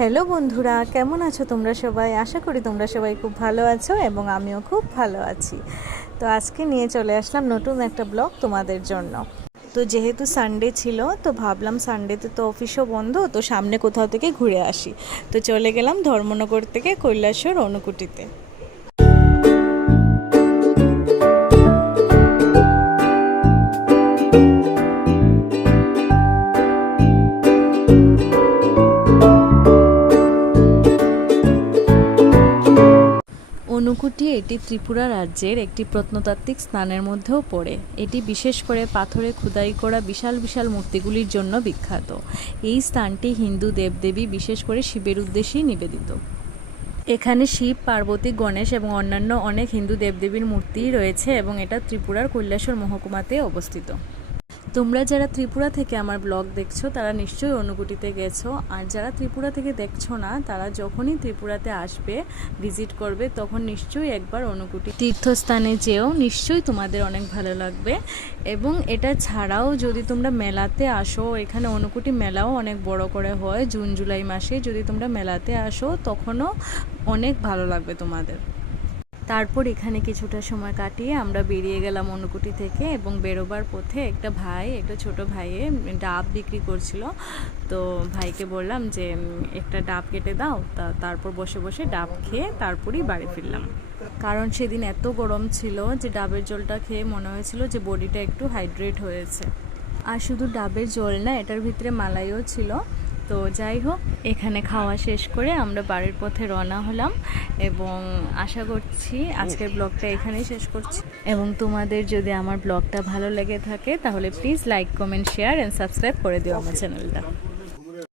Hello বন্ধুরা, কেমন আছো তোমরা সবাই? আশা করি তোমরা সবাই খুব ভালো আছো এবং আমিও খুব ভালো আছি। তো আজকে নিয়ে চলে আসলাম নতুন একটা ব্লগ তোমাদের জন্য। তো যেহেতু সানডে ছিল, তো ভাবলাম সানডেতে তো অফিসও বন্ধ, তো সামনে কোথাও থেকে ঘুরে আসি। তো চলে গেলাম ধর্মনগর থেকে কৈলাসহর অনুকুটিতে। অনুকুটি এটি ত্রিপুরা রাজ্যের একটি প্রত্নতাত্ত্বিক স্থানের মধ্যেও পড়ে। এটি বিশেষ করে পাথরে খোদাই করা বিশাল বিশাল মূর্তিগুলির জন্য বিখ্যাত। এই স্থানটি হিন্দু দেবদেবী, বিশেষ করে শিবের উদ্দেশ্যেই নিবেদিত। এখানে শিব, পার্বতী, গণেশ এবং অন্যান্য অনেক হিন্দু দেবদেবীর মূর্তি রয়েছে এবং এটা ত্রিপুরার কৈলাসহর মহকুমাতে অবস্থিত। তোমরা যারা ত্রিপুরা থেকে আমার ব্লগ দেখছো তারা নিশ্চয়ই অনুকুটিতে গেছো, আর যারা ত্রিপুরা থেকে দেখছো না তারা যখনই ত্রিপুরাতে আসবে, ভিজিট করবে, তখন নিশ্চয়ই একবার অনুকুটি তীর্থস্থানে যেও, নিশ্চয়ই তোমাদের অনেক ভালো লাগবে। এবং এটা ছাড়াও যদি তোমরা মেলাতে আসো, এখানে অনুকুটি মেলাও অনেক বড় করে হয় জুন জুলাই মাসে, যদি তোমরা মেলাতে আসো তখনও অনেক ভালো লাগবে তোমাদের। তারপর এখানে কিছুটা সময় কাটিয়ে আমরা বেরিয়ে গেলাম অনুকুটি থেকে, এবং বেরোবার পথে একটা ছোট ভাইয়ে ডাব বিক্রি করছিল। তো ভাইকে বললাম যে একটা ডাব কেটে দাও, তারপর বসে বসে ডাব খেয়ে তারপরই বাড়ি ফিরলাম। কারণ সেদিন এত গরম ছিল যে ডাবের জলটা খেয়ে মনে হয়েছিল যে বডিটা একটু হাইড্রেট হয়েছে। আর শুধু ডাবের জল না, এটার ভিতরে মালাইও ছিল। তো যাই হোক, এখানে খাওয়া শেষ করে আমরা বাড়ির পথে রওনা হলাম, এবং আশা করছি আজকের ব্লগটা এখানেই শেষ করছি। এবং তোমাদের যদি আমার ব্লগটা ভালো লেগে থাকে তাহলে please like, comment, share and subscribe করে দিও আমার চ্যানেলটা।